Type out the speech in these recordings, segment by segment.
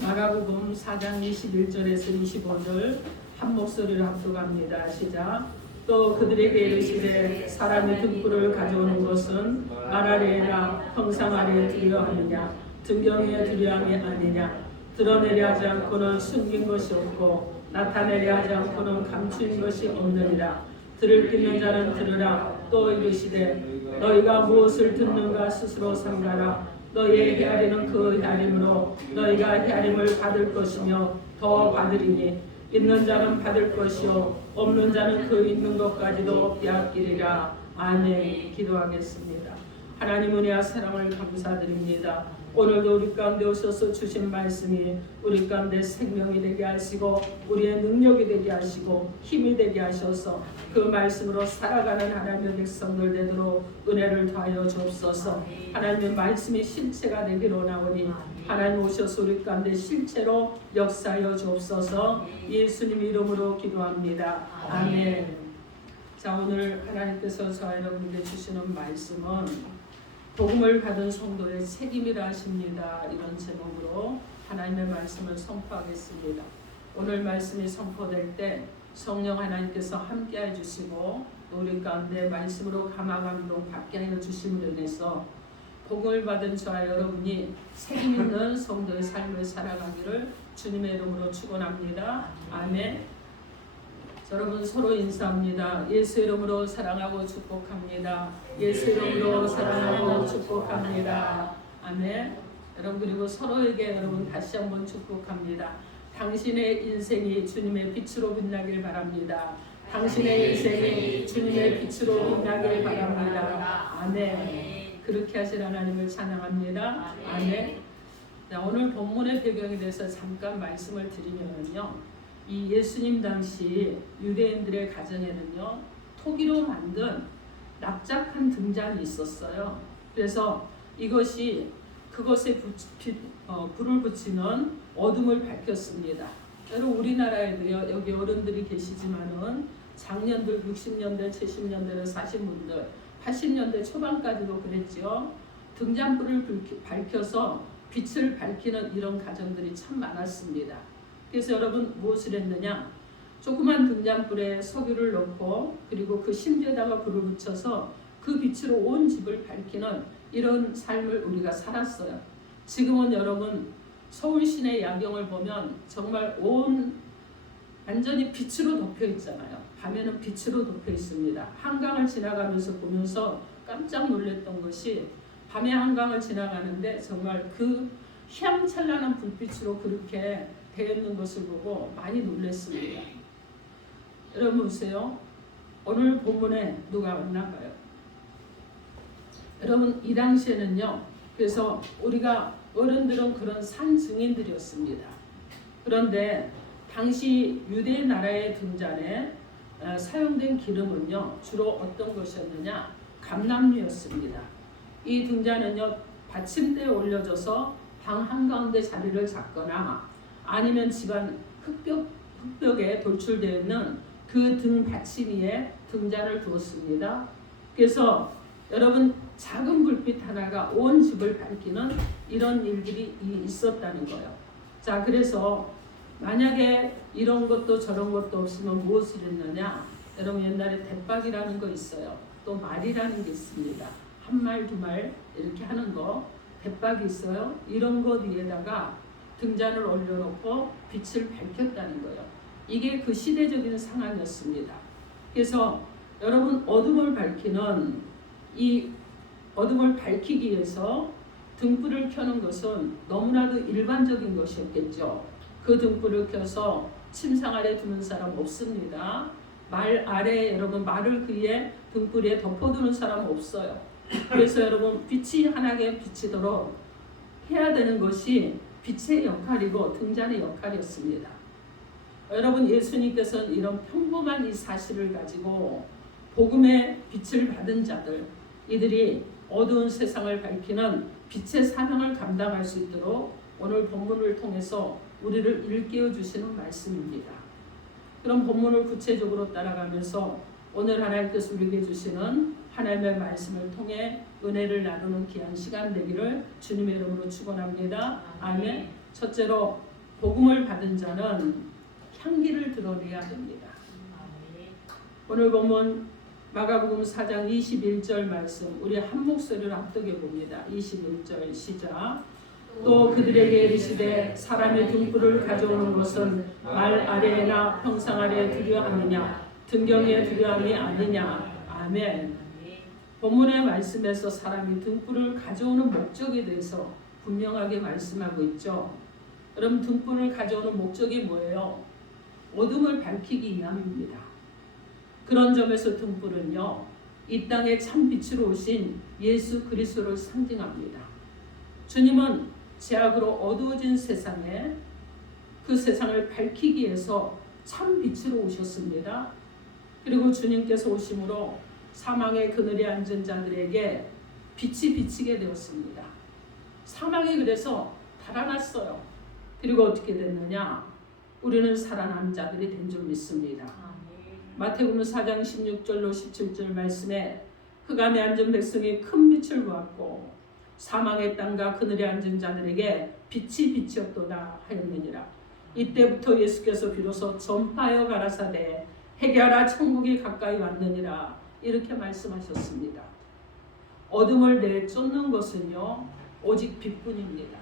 마가복음 4장 21절에서 25절 한 목소리로 합독합니다. 시작. 또 그들에게 이르시되 사람이 등불을 가져오는 것은 말 아래나 형상 아래에 두려 하느냐 등경에 두려 함이 아니냐 드러내려 하지 않고는 숨긴 것이 없고 나타내려 하지 않고는 감추인 것이 없느니라. 들을 끼는 자는 들으라. 또 이르시되 너희가 무엇을 듣는가 스스로 삼가라. 너희의 헤아림은 그 헤아림으로 너희가 헤아림을 받을 것이며 더 받으리니 있는 자는 받을 것이요 없는 자는 그 있는 것까지도 빼앗기리라. 아멘. 기도하겠습니다. 하나님 은혜와 사랑을 감사드립니다. 오늘도 우리 가운데 오셔서 주신 말씀이 우리 가운데 생명이 되게 하시고 우리의 능력이 되게 하시고 힘이 되게 하셔서 그 말씀으로 살아가는 하나님의 백성들 되도록 은혜를 더하여 주옵소서. 하나님의 말씀이 실체가 되기로 나오니 하나님 오셔서 우리 가운데 실체로 역사하여 주옵소서. 예수님 이름으로 기도합니다. 아멘. 자, 오늘 하나님께서 저와 여러분에게 주시는 말씀은 복음을 받은 성도의 책임이라 하십니다. 이런 제목으로 하나님의 말씀을 선포하겠습니다. 오늘 말씀이 선포될 때 성령 하나님께서 함께해 주시고 우리 가운데 말씀으로 감화감동 받게 하여 주심으로 인해서 복음을 받은 저와 여러분이 책임 있는 성도의 삶을 살아가기를 주님의 이름으로 축원합니다. 아멘. 여러분 서로 인사합니다. 예수 이름으로 사랑하고 축복합니다. 예수 이름으로 사랑하고 축복합니다. 아멘. 여러분 그리고 서로에게 여러분 다시 한번 축복합니다. 당신의 인생이 주님의 빛으로 빛나길 바랍니다. 당신의 인생이 주님의 빛으로 빛나길 바랍니다. 아멘. 그렇게 하실 하나님을 찬양합니다. 아멘. 자, 오늘 본문의 배경에 대해서 잠깐 말씀을 드리면요. 이 예수님 당시 유대인들의 가정에는요 토기로 만든 납작한 등잔이 있었어요. 그래서 이것이 그것에 불을 붙이면 어둠을 밝혔습니다. 여러분 우리나라에도요 여기 어른들이 계시지만은 작년들 60년대 70년대 사신 분들 80년대 초반까지도 그랬죠. 등잔불을 밝혀서 빛을 밝히는 이런 가정들이 참 많았습니다. 그래서 여러분 무엇을 했느냐? 조그만 등잔불에 석유를 넣고 그리고 그 심지에다가 불을 붙여서 그 빛으로 온 집을 밝히는 이런 삶을 우리가 살았어요. 지금은 여러분 서울 시내 야경을 보면 정말 완전히 빛으로 덮여 있잖아요. 밤에는 빛으로 덮여 있습니다. 한강을 지나가면서 보면서 깜짝 놀랐던 것이 밤에 한강을 지나가는데 정말 그 휘황찬란한 불빛으로 그렇게 되어 있는 것을 보고 많이 놀랐습니다. 여러분 보세요. 오늘 본문에 누가 왔나봐요. 여러분 이 당시에는요. 그래서 우리가 어른들은 그런 산 증인들이었습니다. 그런데 당시 유대 나라의 등잔에 사용된 기름은요. 주로 어떤 것이었느냐? 감람류였습니다. 이 등잔은요. 받침대에 올려져서 방 한가운데 자리를 잡거나 아니면 집안 흙벽에 돌출되어 있는 그 등 받침 위에 등잔을 두었습니다. 그래서 여러분 작은 불빛 하나가 온 집을 밝히는 이런 일들이 있었다는 거예요. 자, 그래서 만약에 이런 것도 저런 것도 없으면 무엇을 했느냐? 여러분 옛날에 대박이라는 거 있어요. 또 말이라는 게 있습니다. 한 말 두 말 이렇게 하는 거 대박이 있어요. 이런 것 위에다가 등잔을 올려놓고 빛을 밝혔다는 거예요. 이게 그 시대적인 상황이었습니다. 그래서 여러분 어둠을 밝히는 이 어둠을 밝히기 위해서 등불을 켜는 것은 너무나도 일반적인 것이었겠죠. 그 등불을 켜서 침상 아래 두는 사람 없습니다. 말 아래 여러분 말을 그 위에 등불 위에 덮어두는 사람 없어요. 그래서 여러분 빛이 환하게 비치도록 해야 되는 것이 빛의 역할이고 등잔의 역할이었습니다. 여러분 예수님께서는 이런 평범한 이 사실을 가지고 복음의 빛을 받은 자들 이들이 어두운 세상을 밝히는 빛의 사명을 감당할 수 있도록 오늘 본문을 통해서 우리를 일깨워 주시는 말씀입니다. 그럼 본문을 구체적으로 따라가면서 오늘 하나님께서 우리에게 주시는 하나님의 말씀을 통해 은혜를 나누는 귀한 시간 되기를 주님의 이름으로 축원합니다. 아멘. 첫째로 복음을 받은 자는 향기를 드러내야 됩니다. 오늘 보면 마가복음 4장 21절 말씀 우리 한 목소리로 합독해 봅니다. 21절 시작. 또 그들에게 이르시되 사람의 등불을 가져오는 것은 말 아래나 평상 아래 두려함이냐 등경에 두려움이 아니냐. 아멘. 본문의 말씀에서 사람이 등불을 가져오는 목적에 대해서 분명하게 말씀하고 있죠. 여러분, 등불을 가져오는 목적이 뭐예요? 어둠을 밝히기 위함입니다. 그런 점에서 등불은요, 이 땅에 참 빛으로 오신 예수 그리스도를 상징합니다. 주님은 죄악으로 어두워진 세상에 그 세상을 밝히기 위해서 참 빛으로 오셨습니다. 그리고 주님께서 오심으로 사망의 그늘에 앉은 자들에게 빛이 비치게 되었습니다. 사망이 그래서 달아났어요. 그리고 어떻게 됐느냐? 우리는 살아난 자들이 된 줄 믿습니다. 마태복음 4장 16절로 17절 말씀에 흑암에 앉은 백성이 큰 빛을 보았고 사망의 땅과 그늘에 앉은 자들에게 빛이 비치었도다 하였느니라. 이때부터 예수께서 비로소 전파하여 가라사대 회개하라 천국이 가까이 왔느니라 이렇게 말씀하셨습니다. 어둠을 내쫓는 것은요 오직 빛뿐입니다.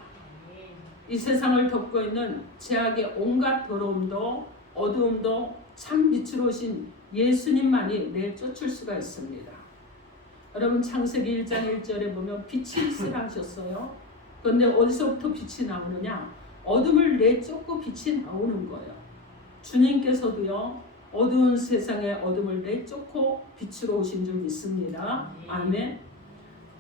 이 세상을 덮고 있는 죄악의 온갖 더러움도 어두움도 참 빛으로 오신 예수님만이 내쫓을 수가 있습니다. 여러분, 창세기 1장 1절에 보면 빛이 있으라 하셨어요. 그런데 어디서부터 빛이 나오느냐? 어둠을 내쫓고 빛이 나오는 거예요. 주님께서도요 어두운 세상의 어둠을 내쫓고 빛으로 오신 줄 믿습니다. 아멘.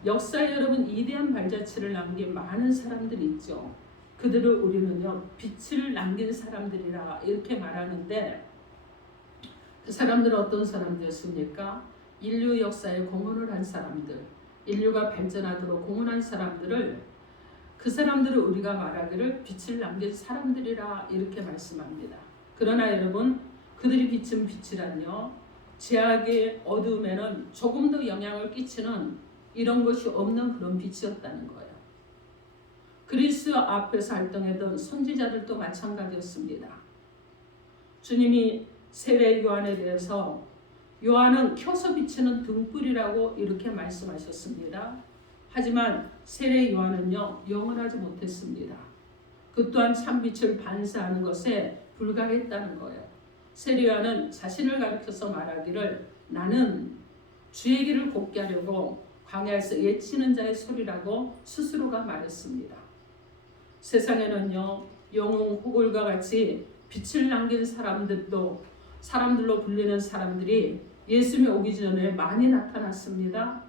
역사에 여러분 이대한 발자취를 남긴 많은 사람들이 있죠. 그들을 우리는요 빛을 남긴 사람들이라 이렇게 말하는데 그 사람들은 어떤 사람들이었습니까? 인류 역사에 공헌을 한 사람들, 인류가 발전하도록 공헌한 사람들을 그 사람들을 우리가 말하기를 빛을 남긴 사람들이라 이렇게 말씀합니다. 그러나 여러분 그들이 비춘 빛이란요 죄악의 어두움에는 조금 더 영향을 끼치는 이런 것이 없는 그런 빛이었다는 거예요. 그리스도 앞에서 활동했던 선지자들도 마찬가지였습니다. 주님이 세례 요한에 대해서 요한은 켜서 비치는 등불이라고 이렇게 말씀하셨습니다. 하지만 세례 요한은요 영원하지 못했습니다. 그 또한 참빛을 반사하는 것에 불과했다는 거예요. 세례 요한은 자신을 가리켜서 말하기를 나는 주의 길을 곱게 하려고 광야에서 예치는 자의 소리라고 스스로가 말했습니다. 세상에는요 영웅 호골과 같이 빛을 남긴 사람들로 불리는 사람들이 예수님이 오기 전에 많이 나타났습니다.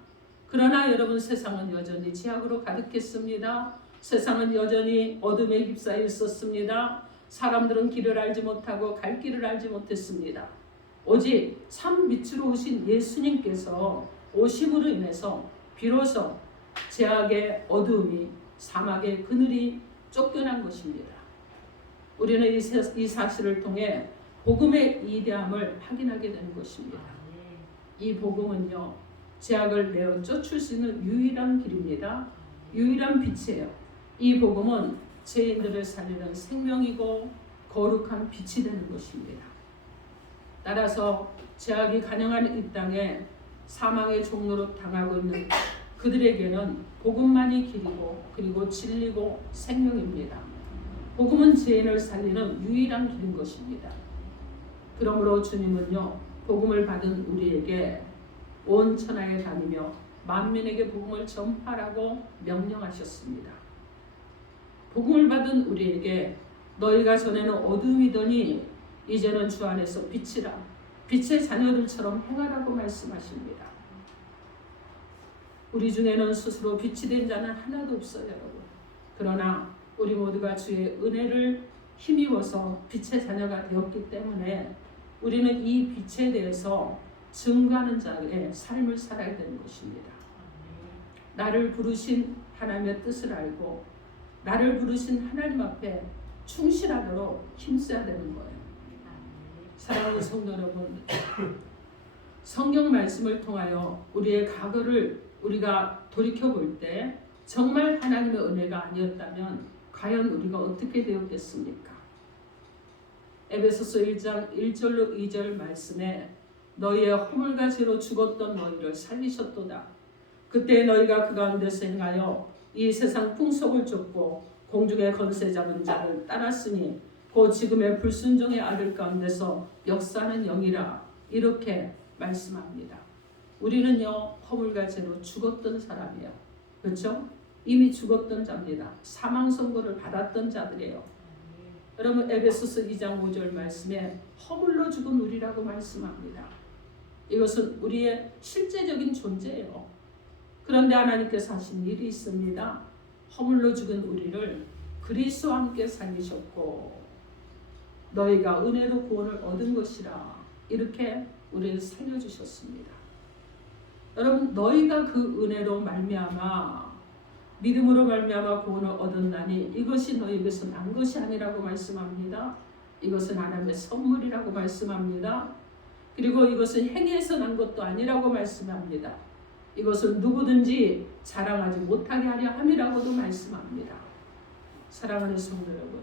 그러나 여러분 세상은 여전히 죄악으로 가득했습니다. 세상은 여전히 어둠에 휩싸여 있었습니다. 사람들은 길을 알지 못하고 갈 길을 알지 못했습니다. 오직 참 빛으로 오신 예수님께서 오심으로 인해서 비로소 죄악의 어두움이 사막의 그늘이 쫓겨난 것입니다. 우리는 이 사실을 통해 복음의 이대함을 확인하게 되는 것입니다. 이 복음은요 죄악을 내어 쫓을 수 있는 유일한 길입니다. 유일한 빛이에요. 이 복음은 죄인들을 살리는 생명이고 거룩한 빛이 되는 것입니다. 따라서 죄악이 간영한 이 땅에 사망의 종로로 당하고 있는 그들에게는 복음만이 길이고 그리고 진리고 생명입니다. 복음은 죄인을 살리는 유일한 길인 것입니다. 그러므로 주님은요 복음을 받은 우리에게 온 천하에 다니며 만민에게 복음을 전파하라고 명령하셨습니다. 복음을 받은 우리에게 너희가 전에는 어둠이더니 이제는 주 안에서 빛이라 빛의 자녀들처럼 행하라고 말씀하십니다. 우리 중에는 스스로 빛이 된 자는 하나도 없어요, 여러분. 그러나 우리 모두가 주의 은혜를 힘입어서 빛의 자녀가 되었기 때문에 우리는 이 빛에 대해서 증거하는 자의 삶을 살아야 되는 것입니다. 나를 부르신 하나님의 뜻을 알고 나를 부르신 하나님 앞에 충실하도록 힘써야 되는 거예요. 사랑하는 성도 여러분, 성경 말씀을 통하여 우리의 과거를 우리가 돌이켜볼 때 정말 하나님의 은혜가 아니었다면 과연 우리가 어떻게 되었겠습니까? 에베소서 1장 1절로 2절 말씀에 너희의 허물과 죄로 죽었던 너희를 살리셨도다. 그때 너희가 그 가운데서 행하여 이 세상 풍속을 쫓고 공중의 권세 잡은 자를 따랐으니 곧 지금의 불순종의 아들 가운데서 역사하는 영이라 이렇게 말씀합니다. 우리는요 허물과 죄로 죽었던 사람이에요. 그렇죠? 이미 죽었던 자입니다. 사망 선고를 받았던 자들이에요. 여러분 에베소서 2장 5절 말씀에 허물로 죽은 우리라고 말씀합니다. 이것은 우리의 실제적인 존재예요. 그런데 하나님께서 하신 일이 있습니다. 허물로 죽은 우리를 그리스도와 함께 살리셨고 너희가 은혜로 구원을 얻은 것이라 이렇게 우리를 살려주셨습니다. 여러분 너희가 그 은혜로 말미암아 믿음으로 말미암아 구원을 얻었나니 이것이 너희에게서 난 것이 아니라고 말씀합니다. 이것은 하나님의 선물이라고 말씀합니다. 그리고 이것은 행위에서 난 것도 아니라고 말씀합니다. 이것은 누구든지 자랑하지 못하게 하려 함이라고도 말씀합니다. 사랑하는 성도 여러분,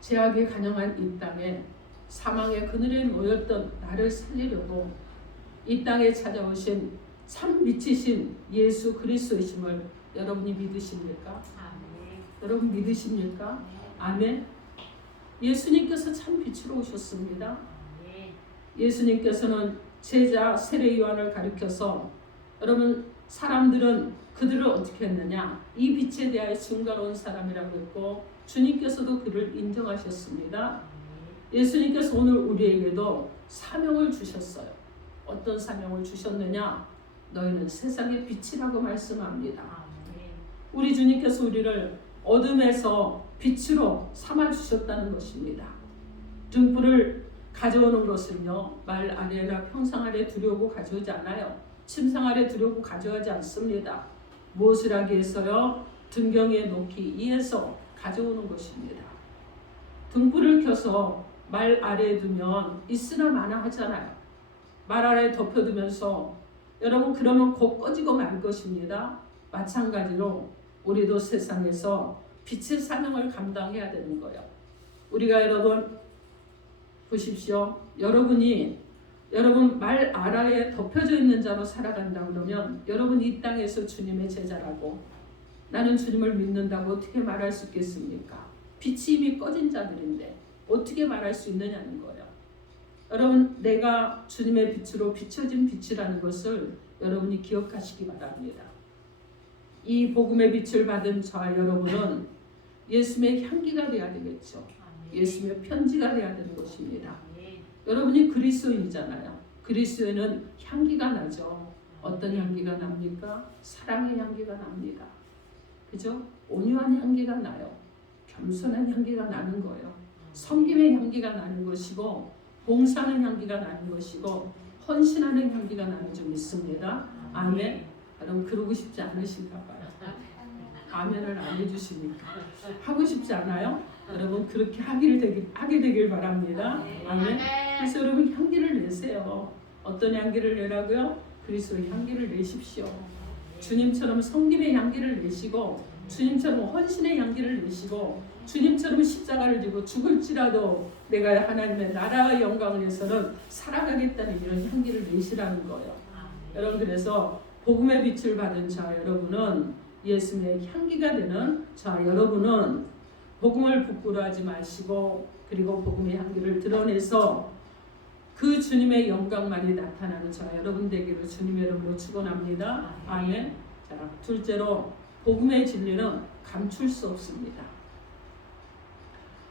죄악이 간영한 이 땅에 사망의 그늘에 놓였던 나를 살리려고 이 땅에 찾아오신 참 미치신 예수 그리스도이심을 여러분이 믿으십니까? 아멘. 여러분 믿으십니까? 아멘. 예수님께서 참 빛으로 오셨습니다. 아멘. 예수님께서는 제자 세례 요한을 가리켜서 여러분 사람들은 그들을 어떻게 했느냐? 이 빛에 대하여 증거로운 사람이라고 했고 주님께서도 그를 인정하셨습니다. 예수님께서 오늘 우리에게도 사명을 주셨어요. 어떤 사명을 주셨느냐? 너희는 세상의 빛이라고 말씀합니다. 우리 주님께서 우리를 어둠에서 빛으로 삼아주셨다는 것입니다. 등불을 가져오는 것은요 말 아래나 평상 아래 두려고 가져오지 않아요. 침상 아래 두려고 가져가지 않습니다. 무엇을 하기 위해서요? 등경에 놓기 위해서 가져오는 것입니다. 등불을 켜서 말 아래에 두면 있으나 마나 하잖아요. 말 아래에 덮여두면서 여러분 그러면 곧 꺼지고 말 것입니다. 마찬가지로 우리도 세상에서 빛의 사명을 감당해야 되는 거예요. 우리가 여러분 보십시오. 여러분 말 아래에 덮여져 있는 자로 살아간다 그러면 여러분 이 땅에서 주님의 제자라고 나는 주님을 믿는다고 어떻게 말할 수 있겠습니까? 빛이 이미 꺼진 자들인데 어떻게 말할 수 있느냐는 거예요. 여러분 내가 주님의 빛으로 비춰진 빛이라는 것을 여러분이 기억하시기 바랍니다. 이 복음의 빛을 받은 저와 여러분은 예수님의 향기가 되어야 되겠죠. 예수님의 편지가 되어야 되는 것입니다. 여러분이 그리스도인이잖아요. 그리스도에는 향기가 나죠. 어떤 향기가 납니까? 사랑의 향기가 납니다. 그죠? 온유한 향기가 나요. 겸손한 향기가 나는 거예요. 섬김의 향기가 나는 것이고 봉사하는 향기가 나는 것이고 헌신하는 향기가 나는 줄 믿습니다. 아멘. 여러분 그러고 싶지 않으신가 봐요. 아멘을 안 해주시니까 하고 싶지 않아요? 여러분 그렇게 하게 되길 바랍니다. 아멘. 그래서 여러분 향기를 내세요. 어떤 향기를 내라고요? 그리스도의 향기를 내십시오. 주님처럼 섬김의 향기를 내시고 주님처럼 헌신의 향기를 내시고 주님처럼 십자가를 지고 죽을지라도 내가 하나님의 나라의 영광을 위해서는 살아가겠다는 이런 향기를 내시라는 거예요. 여러분 그래서 복음의 빛을 받은 자 여러분은 예수님의 향기가 되는 자 여러분은 복음을 부끄러워하지 마시고 그리고 복음의 향기를 드러내서 그 주님의 영광만이 나타나는 자 여러분 되기를 주님의 이름으로 축원합니다. 아멘. 자, 둘째로 복음의 진리는 감출 수 없습니다.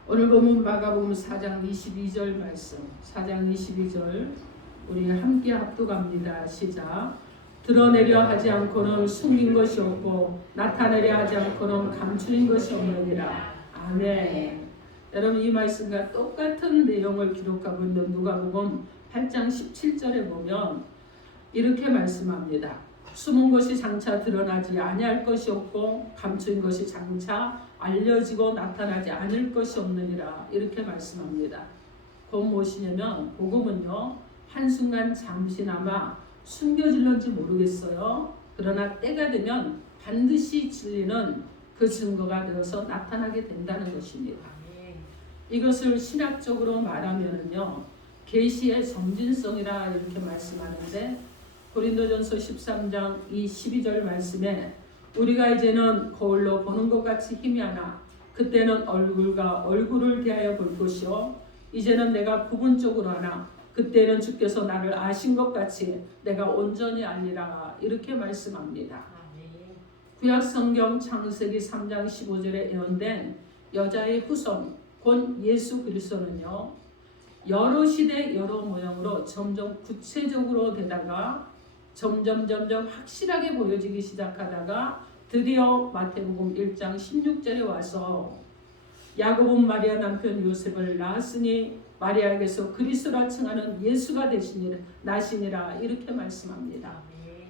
오늘 보면 마가복음 4장 22절 말씀 4장 22절 우리 함께 합독합니다. 시작. 드러내려 하지 않고는 숨긴 것이 없고 나타내려 하지 않고는 감추인 것이 없느니라. 아멘. 여러분 이 말씀과 똑같은 내용을 기록하고 있는 누가복음 8장 17절에 보면 이렇게 말씀합니다. 숨은 것이 장차 드러나지 아니할 것이 없고 감추인 것이 장차 알려지고 나타나지 않을 것이 없느니라. 이렇게 말씀합니다. 그건 무엇이냐면 복음은요 한순간 잠시나마 숨겨질런지 모르겠어요. 그러나 때가 되면 반드시 진리는 그 증거가 되어서 나타나게 된다는 것입니다. 이것을 신학적으로 말하면은요, 계시의 점진성이라 이렇게 말씀하는데, 고린도전서 13장 이 12절 말씀에 우리가 이제는 거울로 보는 것 같이 희미하나 그때는 얼굴과 얼굴을 대하여 볼 것이요 이제는 내가 부분적으로 하나 그때는 주께서 나를 아신 것 같이 내가 온전히 알리라 이렇게 말씀합니다. 구약성경 창세기 3장 15절에 예언된 여자의 후손 곧 예수 그리스도는요, 여러 시대 여러 모양으로 점점 구체적으로 되다가 점점 확실하게 보여지기 시작하다가 드디어 마태복음 1장 16절에 와서 야고보 마리아 남편 요셉을 낳았으니 마리아에게서 그리스도라 칭하는 예수가 나시니라 이렇게 말씀합니다.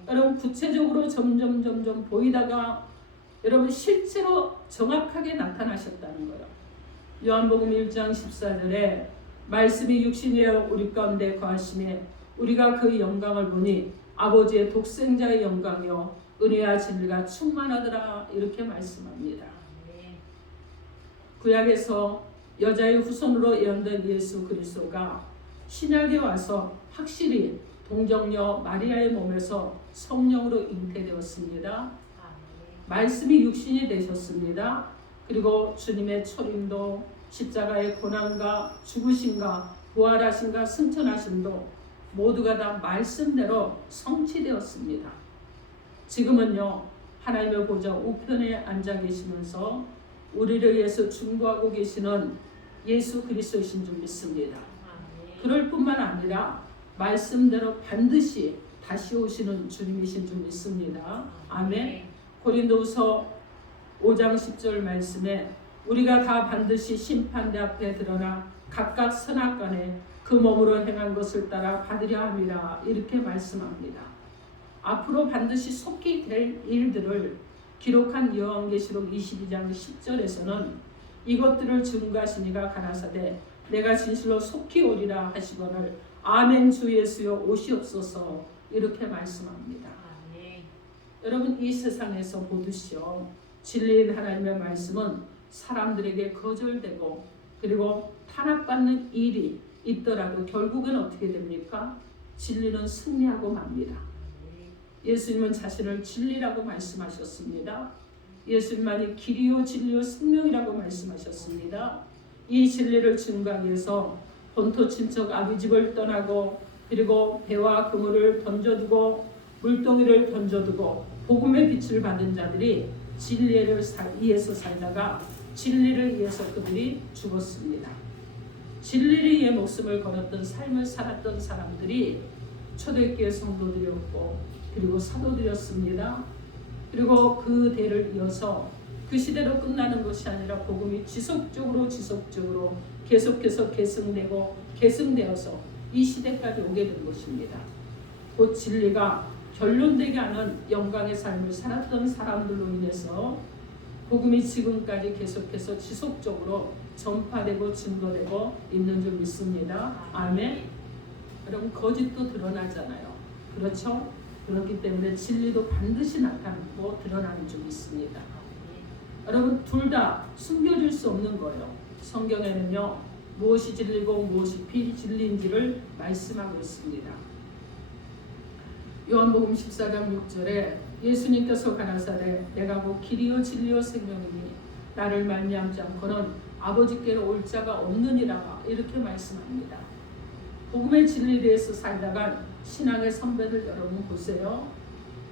여러분 구체적으로 점점 보이다가 여러분 실제로 정확하게 나타나셨다는 거예요. 요한복음 1장 14절에 말씀이 육신이여 우리 가운데 거하심에 우리가 그 영광을 보니 아버지의 독생자의 영광이요 은혜와 진리가 충만하더라 이렇게 말씀합니다. 구약에서 여자의 후손으로 예언된 예수 그리스도가 신약에 와서 확실히 동정녀 마리아의 몸에서 성령으로 잉태되었습니다. 말씀이 육신이 되셨습니다. 그리고 주님의 초림도 십자가의 고난과 죽으심과 부활하심과 승천하심도 모두가 다 말씀대로 성취되었습니다. 지금은요 하나님의 보좌 우편에 앉아 계시면서 우리를 위해서 중보하고 계시는 예수 그리스도이신 줄 믿습니다. 그럴 뿐만 아니라 말씀대로 반드시 다시 오시는 주님이신 줄 믿습니다. 아멘. 고린도후서 5장 10절 말씀에 우리가 다 반드시 심판대 앞에 드러나 각각 선악간에 그 몸으로 행한 것을 따라 받으려 함이라 이렇게 말씀합니다. 앞으로 반드시 속히 될 일들을 기록한 요한계시록 22장 10절에서는 이것들을 증거하시니가 가라사대 내가 진실로 속히 오리라 하시거늘 아멘 주 예수여 오시옵소서 이렇게 말씀합니다. 여러분 이 세상에서 보듯이요 진리인 하나님의 말씀은 사람들에게 거절되고 그리고 탄압받는 일이 있더라도 결국은 어떻게 됩니까? 진리는 승리하고 맙니다. 예수님은 자신을 진리라고 말씀하셨습니다. 예수님만이 길이요 진리요 생명이라고 말씀하셨습니다. 이 진리를 증거하기 위해서 본토 친척 아비집을 떠나고 그리고 배와 그물을 던져두고 물동이를 던져두고 복음의 빛을 받은 자들이 진리를 위해서 살다가 진리를 위해서 그들이 죽었습니다. 진리를 위해 목숨을 걸었던 삶을 살았던 사람들이 초대교회 성도들이었고 그리고 사도들이었습니다. 그리고 그 대를 이어서 그 시대로 끝나는 것이 아니라 복음이 지속적으로 계속해서 계승되어서 이 시대까지 오게 된 것입니다. 곧 진리가 결론되게 하는 영광의 삶을 살았던 사람들로 인해서 복음이 지금까지 계속해서 지속적으로 전파되고 증거되고 있는 줄 믿습니다. 아멘. 여러분 거짓도 드러나잖아요. 그렇죠? 그렇기 때문에 진리도 반드시 나타나고 드러나는 줄 믿습니다. 여러분 둘 다 숨겨질 수 없는 거예요. 성경에는요 무엇이 진리고 무엇이 비진리인지를 말씀하고 있습니다. 요한복음 14장 6절에 예수님께서 가라사대 내가 곧 길이요 진리요 생명이니 나를 말미암지 않고는 아버지께로 올 자가 없느니라 이렇게 말씀합니다. 복음의 진리에 대해서 살다간 신앙의 선배들 여러분 보세요.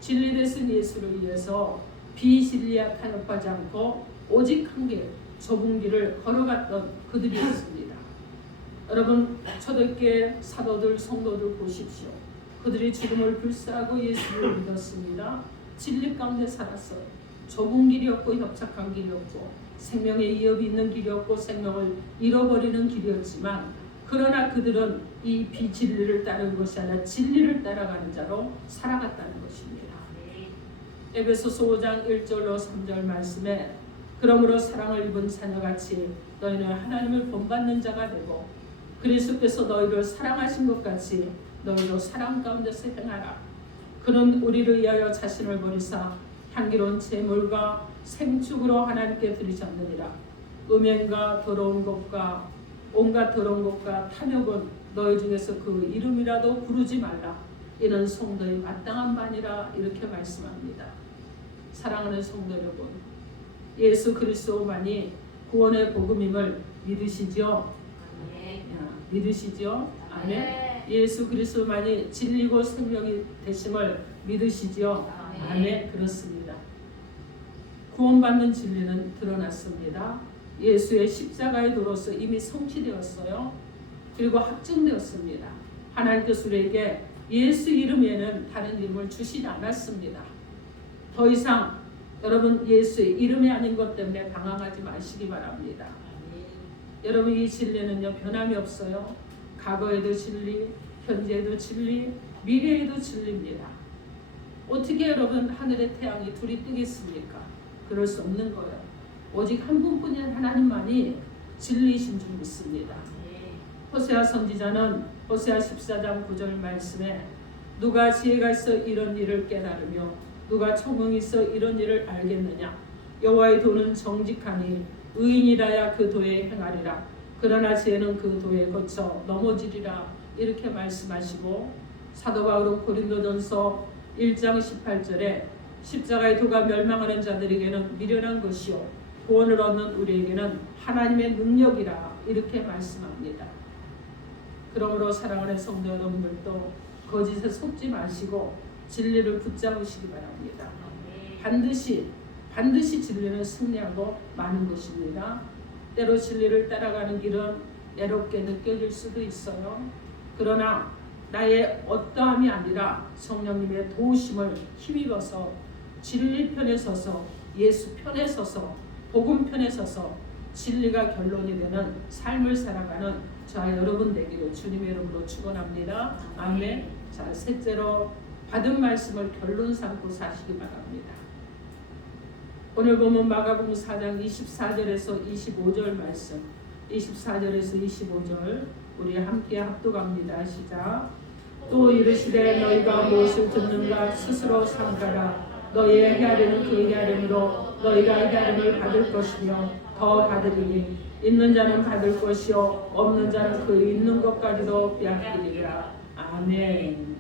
진리 되신 예수를 위해서 비진리와 타협하지 않고 오직 한 길 좁은 길을 걸어갔던 그들이 있습니다. 여러분 초대교회 사도들 성도들 보십시오. 그들이 죽음을 불사하고 예수를 믿었습니다. 진리 가운데 살았어요. 좁은 길이었고 협착한 길이었고 생명의 위협이 있는 길이었고 생명을 잃어버리는 길이었지만 그러나 그들은 이 비진리를 따르는 것이 아니라 진리를 따라가는 자로 살아갔다는 것입니다. 에베소서 5장 1절로 3절 말씀에 그러므로 사랑을 입은 자녀같이 너희는 하나님을 본받는 자가 되고 그리스도께서 너희를 사랑하신 것 같이 너희도 사랑 가운데서 행하라. 그는 우리를 위하여 자신을 버리사 향기로운 제물과 생축으로 하나님께 드리셨느니라. 음행과 더러운 것과 온갖 더러운 것과 탐욕은 너희 중에서 그 이름이라도 부르지 말라. 이는 성도의 마땅한 바니라. 이렇게 말씀합니다. 사랑하는 성도 여러분, 예수 그리스도만이 구원의 복음임을 믿으시죠? 믿으시죠? 아멘. 예수 그리스도만이 진리고 생명이 되심을 믿으시죠? 아멘. 그렇습니다. 구원받는 진리는 드러났습니다. 예수의 십자가의 도로서 이미 성취되었어요. 그리고 확증되었습니다. 하나님께서 우리에게 예수 이름에는 다른 이름을 주시지 않았습니다. 더 이상 여러분 예수의 이름이 아닌 것 때문에 방황하지 마시기 바랍니다. 여러분 이 진리는요 변함이 없어요. 과거에도 진리, 현재에도 진리, 미래에도 진리입니다. 어떻게 여러분 하늘의 태양이 둘이 뜨겠습니까? 그럴 수 없는 거예요. 오직 한 분뿐인 하나님만이 진리이신 줄 믿습니다. 호세아 선지자는 호세아 14장 9절 말씀에 누가 지혜가 있어 이런 일을 깨달으며 누가 총명이 있어 이런 일을 알겠느냐. 여호와의 도는 정직하니 의인이라야 그 도에 행하리라. 그러나 지혜는 그 도에 거쳐 넘어지리라. 이렇게 말씀하시고 사도 바울은 고린도전서 1장 18절에 십자가의 도가 멸망하는 자들에게는 미련한 것이요 구원을 얻는 우리에게는 하나님의 능력이라. 이렇게 말씀합니다. 그러므로 사랑하는 성도 여러분들도 거짓에 속지 마시고 진리를 붙잡으시기 바랍니다. 반드시 진리는 승리하고 마는 것입니다. 때로 진리를 따라가는 길은 애롭게 느껴질 수도 있어요. 그러나 나의 어떠함이 아니라 성령님의 도우심을 힘입어서 진리 편에 서서 예수 편에 서서 복음 편에 서서 진리가 결론이 되는 삶을 살아가는 저와 여러분 되기를 주님의 이름으로 축원합니다. 아멘. 자, 셋째로 받은 말씀을 결론 삼고 사시기 바랍니다. 오늘 보면 마가복음 4장 24절에서 25절 말씀, 24절에서 25절 우리 함께 합독합니다. 시작. 또 이르시되 너희가 무엇을 듣는가 스스로 삼가라. 너희의 헤아림은 그 헤아림으로 너희가 헤아림을 받을 것이며 더 받으리니 있는 자는 받을 것이요 없는 자는 그 있는 것까지도 빼앗기리라. 아멘.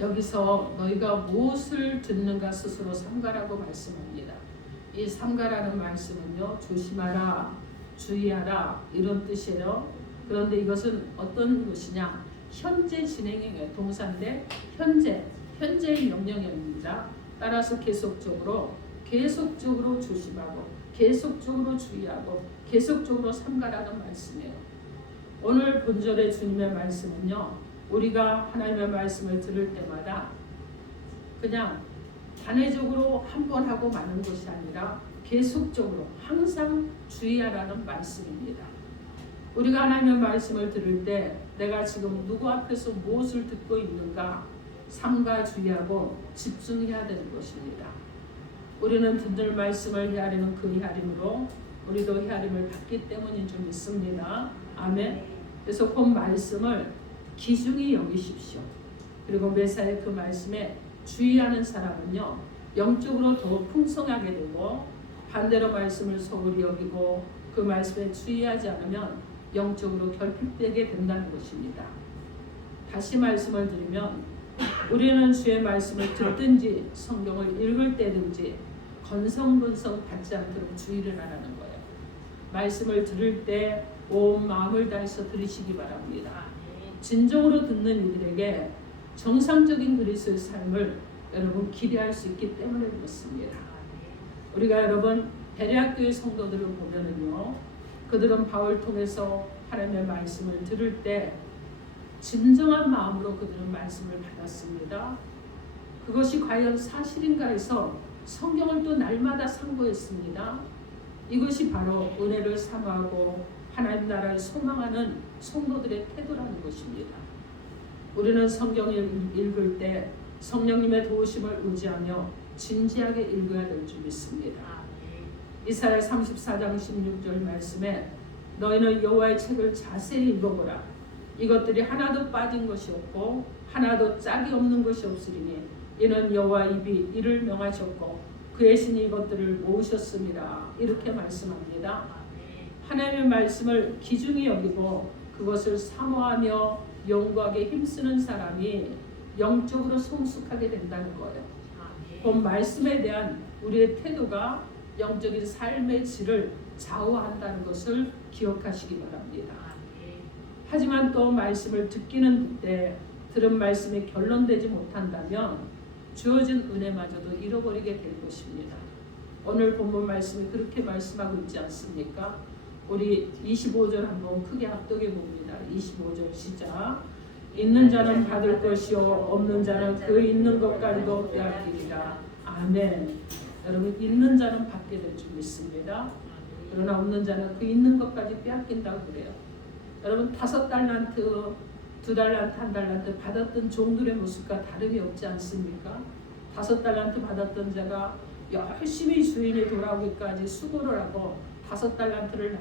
여기서 너희가 무엇을 듣는가 스스로 삼가라고 말씀합니다. 이 삼가라는 말씀은요 조심하라, 주의하라 이런 뜻이에요. 그런데 이것은 어떤 것이냐? 현재 진행형의 동사인데 현재의 명령형입니다. 따라서 계속적으로 조심하고 계속적으로 주의하고 계속적으로 삼가라는 말씀이에요. 오늘 본절의 주님의 말씀은요 우리가 하나님의 말씀을 들을 때마다 그냥 단회적으로 한 번 하고 마는 것이 아니라 계속적으로 항상 주의하라는 말씀입니다. 우리가 하나님의 말씀을 들을 때 내가 지금 누구 앞에서 무엇을 듣고 있는가 삼가 주의하고 집중해야 되는 것입니다. 우리는 듣는 말씀을 헤아리는 그 헤아림으로 우리도 헤아림을 받기 때문인 줄 믿습니다. 아멘. 그래서 그 말씀을 귀중히 여기십시오. 그리고 매사에 그 말씀에 주의하는 사람은요 영적으로 더 풍성하게 되고 반대로 말씀을 소홀히 여기고 그 말씀에 주의하지 않으면 영적으로 결핍되게 된다는 것입니다. 다시 말씀을 드리면 우리는 주의 말씀을 듣든지 성경을 읽을 때든지 건성건성 받지 않도록 주의를 하라는 거예요. 말씀을 들을 때 온 마음을 다해서 들으시기 바랍니다. 진정으로 듣는 이들에게 정상적인 그리스도의 삶을 여러분 기대할 수 있기 때문에 그렇습니다. 우리가 여러분 베레아교회 성도들을 보면은요 그들은 바울 통해서 하나님의 말씀을 들을 때 진정한 마음으로 그들은 말씀을 받았습니다. 그것이 과연 사실인가 해서 성경을 또 날마다 상고했습니다. 이것이 바로 은혜를 사모하고 하나님 나라를 소망하는 성도들의 태도라는 것입니다. 우리는 성경을 읽을 때 성령님의 도우심을 의지하며 진지하게 읽어야 될 줄 믿습니다. 이사야 34장 16절 말씀에 너희는 여호와의 책을 자세히 읽어보라. 이것들이 하나도 빠진 것이 없고 하나도 짝이 없는 것이 없으리니 이는 여호와 입이 이를 명하셨고 그의 신이 이것들을 모으셨습니다. 이렇게 말씀합니다. 하나님의 말씀을 귀중히 여기고 그것을 사모하며 연구하게 힘쓰는 사람이 영적으로 성숙하게 된다는 거예요. 본 말씀에 대한 우리의 태도가 영적인 삶의 질을 좌우한다는 것을 기억하시기 바랍니다. 하지만 또 말씀을 듣기는 때 들은 말씀이 결론되지 못한다면 주어진 은혜마저도 잃어버리게 될 것입니다. 오늘 본문 말씀이 그렇게 말씀하고 있지 않습니까? 우리 25절 한번 크게 합독해 봅니다. 25절 시작. 있는 자는 받을 것이요 없는 자는 그 있는 것까지도 빼앗기리라. 아멘. 여러분, 있는 자는 받게 될 줄 믿습니다. 그러나 없는 자는 그 있는 것까지 빼앗긴다고 그래요. 여러분, 5달란트, 2달란트, 1달란트 받았던 종들의 모습과 다름이 없지 않습니까? 5달란트 받았던 자가 열심히 주인이 돌아오기까지 수고를 하고 5달란트를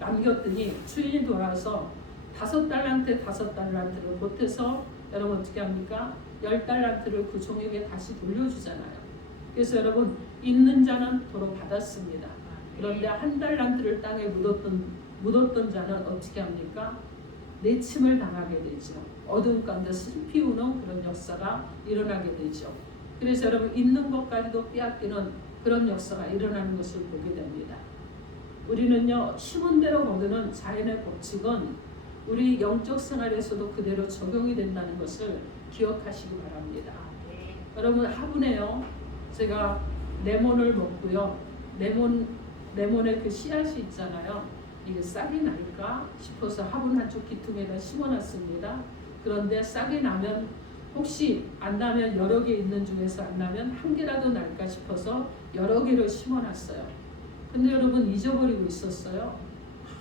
남겼더니 주인이 돌아와서 5달란트를 못해서 여러분 어떻게 합니까? 10달란트를 그 종에게 다시 돌려주잖아요. 그래서 여러분, 있는 자는 도로 받았습니다. 그런데 1달란트를 땅에 묻었던 자는 어떻게 합니까? 내침을 당하게 되죠. 어두운 가운데 슬피 우는 그런 역사가 일어나게 되죠. 그래서 여러분, 있는 것까지도 빼앗기는 그런 역사가 일어나는 것을 보게 됩니다. 우리는요, 심은 대로 거두는 자연의 법칙은 우리 영적 생활에서도 그대로 적용이 된다는 것을 기억하시기 바랍니다. 여러분, 화분에요, 제가 레몬을 먹고요, 레몬의 그 씨앗이 있잖아요. 이게 싹이 날까 싶어서 화분 한쪽 기퉁에다 심어놨습니다. 그런데 싹이 나면, 혹시 안 나면 여러 개 있는 중에서 안 나면 한 개라도 날까 싶어서 여러 개를 심어놨어요. 근데 여러분, 잊어버리고 있었어요.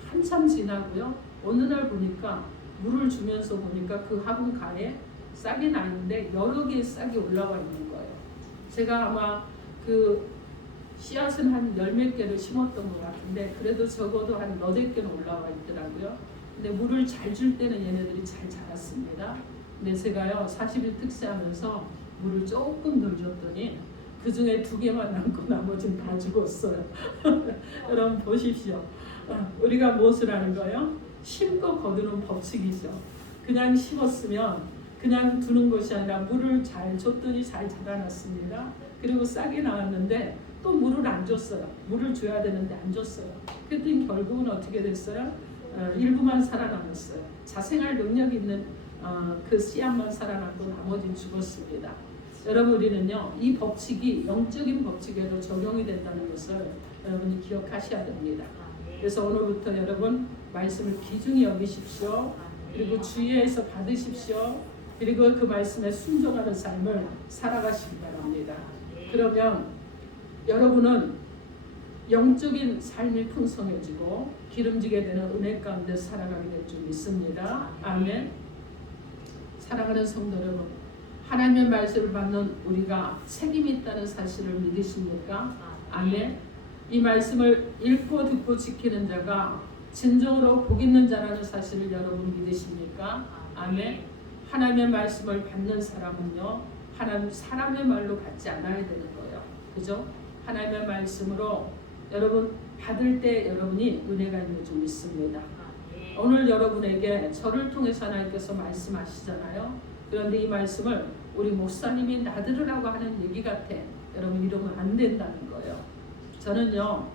한참 지나고요, 어느 날 보니까 물을 주면서 보니까 그 화분 가에 싹이 나 있는데 여러 개의 싹이 올라와 있는 거예요. 제가 아마 그 씨앗은 한 10몇 개를 심었던 것 같은데 그래도 적어도 한 8개는 올라와 있더라고요. 근데 물을 잘 줄 때는 얘네들이 잘 자랐습니다. 근데 제가요, 40일 특세하면서 물을 조금 덜 줬더니 그 중에 2개만 남고 나머지는 다 죽었어요. 여러분 보십시오. 우리가 무엇을 하는 거예요? 심고 거두는 법칙이죠. 그냥 심었으면 그냥 두는 것이 아니라 물을 잘 줬더니 잘 자라났습니다. 그리고 싹이 나왔는데 또 물을 안 줬어요. 물을 줘야 되는데 안 줬어요. 그랬더니 결국은 어떻게 됐어요? 일부만 살아남았어요. 자생할 능력이 있는 그 씨앗만 살아남고 나머지는 죽었습니다. 여러분, 우리는요, 이 법칙이 영적인 법칙에도 적용이 된다는 것을 여러분이 기억하셔야 됩니다. 그래서 오늘부터 여러분, 말씀을 귀중히 여기십시오. 그리고 주의해서 받으십시오. 그리고 그 말씀에 순종하는 삶을 살아가시기 바랍니다. 그러면 여러분은 영적인 삶이 풍성해지고 기름지게 되는 은혜 가운데 살아가게 될 줄 믿습니다. 아멘. 사랑하는 성도 여러분, 하나님의 말씀을 받는 우리가 책임이 있다는 사실을 믿으십니까? 아멘. 이 말씀을 읽고 듣고 지키는 자가 진정으로 복 있는 자라는 사실을 여러분 믿으십니까? 아멘. 하나님의 말씀을 받는 사람은요, 하나님 사람의 말로 받지 않아야 되는 거예요. 그죠? 하나님의 말씀으로 여러분 받을 때 여러분이 은혜가 있는 줄 믿습니다. 오늘 여러분에게 저를 통해서 하나님께서 말씀하시잖아요. 그런데 이 말씀을 우리 목사님이 나들으라고 하는 얘기 같아. 여러분, 이러면 안 된다는 거예요. 저는요,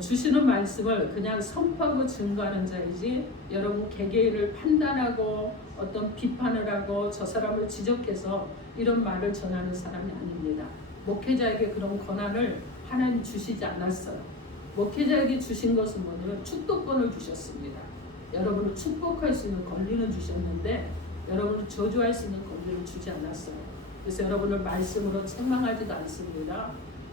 주시는 말씀을 그냥 선포하고 증거하는 자이지 여러분 개개인을 판단하고 어떤 비판을 하고 저 사람을 지적해서 이런 말을 전하는 사람이 아닙니다. 목회자에게 그런 권한을 하나님 주시지 않았어요. 목회자에게 주신 것은 뭐냐면 축복권을 주셨습니다. 여러분을 축복할 수 있는 권리는 주셨는데 여러분을 저주할 수 있는 권리를 주지 않았어요. 그래서 여러분을 말씀으로 책망하지도 않습니다.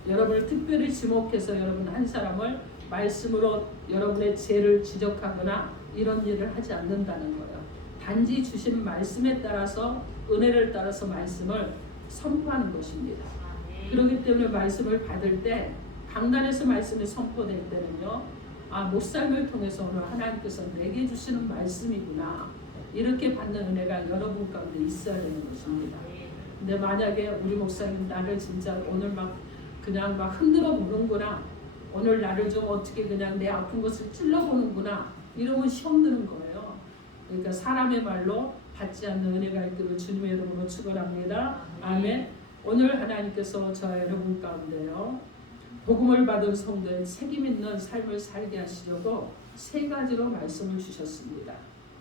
여러분을 특별히 지목해서 여러분 한 사람을 말씀으로 여러분의 죄를 지적하거나 이런 일을 하지 않는다는 거예요. 단지 주신 말씀에 따라서 은혜를 따라서 말씀을 선포하는 것입니다. 그렇기 때문에 말씀을 받을 때 강단에서 말씀이 선포될 때는요, 목사님을 통해서 오늘 하나님께서 내게 주시는 말씀이구나, 이렇게 받는 은혜가 여러분 가운데 있어야 되는 것입니다. 근데 만약에 우리 목사님 나를 진짜 오늘 막 그냥 막 흔들어 보는구나. 오늘 나를 좀 어떻게 그냥 내 아픈 것을 찔러보는구나. 이러면 시험 드는 거예요. 그러니까 사람의 말로 받지 않는 은혜가 있기를 주님의 이름으로 축원합니다. 아멘. 오늘 하나님께서 저와 여러분 가운데요, 복음을 받은 성도의 책임 있는 삶을 살게 하시려고 세 가지로 말씀을 주셨습니다.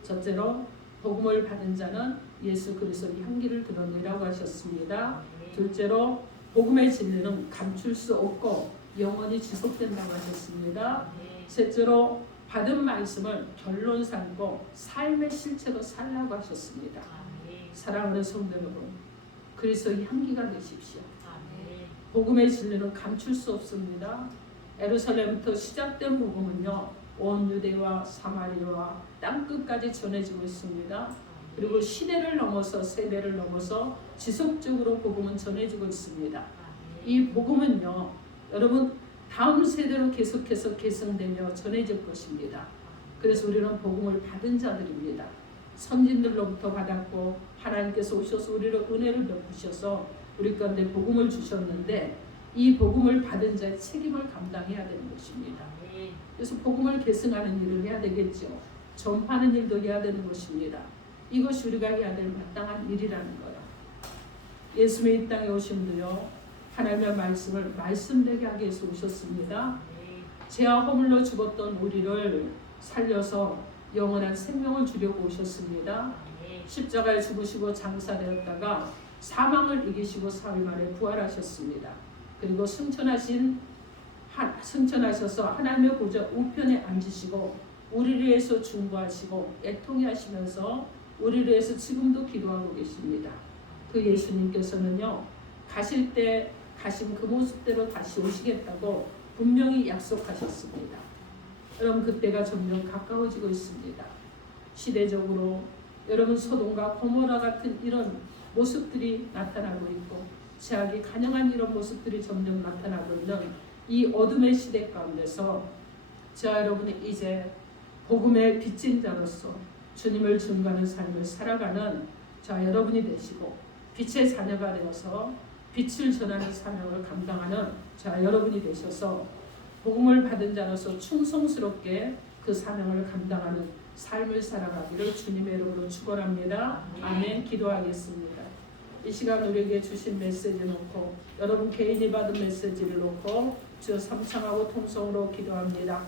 첫째로 복음을 받은 자는 예수 그리스도의 향기를 드러내라고 하셨습니다. 둘째로 복음의 진리는 감출 수 없고 영원히 지속된다고 하셨습니다. 셋째로 받은 말씀을 결론 삼고 삶의 실체로 살라고 하셨습니다. 사랑하는 성도 여러분, 그리스도의 향기가 되십시오. 복음의 진리는 감출 수 없습니다. 예루살렘부터 시작된 복음은요, 온 유대와 사마리아와 땅끝까지 전해지고 있습니다. 그리고 시대를 넘어서 세대를 넘어서 지속적으로 복음은 전해지고 있습니다. 이 복음은요, 여러분 다음 세대로 계속해서 계승되며 전해질 것입니다. 그래서 우리는 복음을 받은 자들입니다. 선진들로부터 받았고 하나님께서 오셔서 우리를 은혜를 베푸셔서 우리 가운데 복음을 주셨는데 이 복음을 받은 자의 책임을 감당해야 되는 것입니다. 그래서 복음을 계승하는 일을 해야 되겠죠. 전파하는 일도 해야 되는 것입니다. 이것이 우리가 해야 될 마땅한 일이라는 거예요. 예수님이 이 땅에 오심도요, 하나님의 말씀을 말씀되게 하기 위해서 오셨습니다. 죄와 허물로 죽었던 우리를 살려서 영원한 생명을 주려고 오셨습니다. 십자가에 죽으시고 장사되었다가 사망을 이기시고 사흘 만에 부활하셨습니다. 그리고 승천하셔서 하나님의 보좌 우편에 앉으시고 우리를 위해서 중보하시고 애통해 하시면서 우리를 위해서 지금도 기도하고 계십니다. 그 예수님께서는요, 가실 때 가신 그 모습대로 다시 오시겠다고 분명히 약속하셨습니다. 여러분, 그때가 점점 가까워지고 있습니다. 시대적으로 여러분 소돔과 고모라 같은 이런 모습들이 나타나고 있고 죄악이 간영한 이런 모습들이 점점 나타나고 있는 이 어둠의 시대 가운데서 저와 여러분이 이제 복음의 빚진 자로서 주님을 증거하는 삶을 살아가는 저와 여러분이 되시고 빛의 자녀가 되어서 빛을 전하는 사명을 감당하는 저와 여러분이 되셔서 복음을 받은 자로서 충성스럽게 그 사명을 감당하는 삶을 살아가기를 주님의 이름으로 축원합니다. 아멘. 기도하겠습니다. 이 시간 우리에게 주신 메시지 놓고 여러분 개인이 받은 메시지를 놓고 주 삼창하고 통성으로 기도합니다.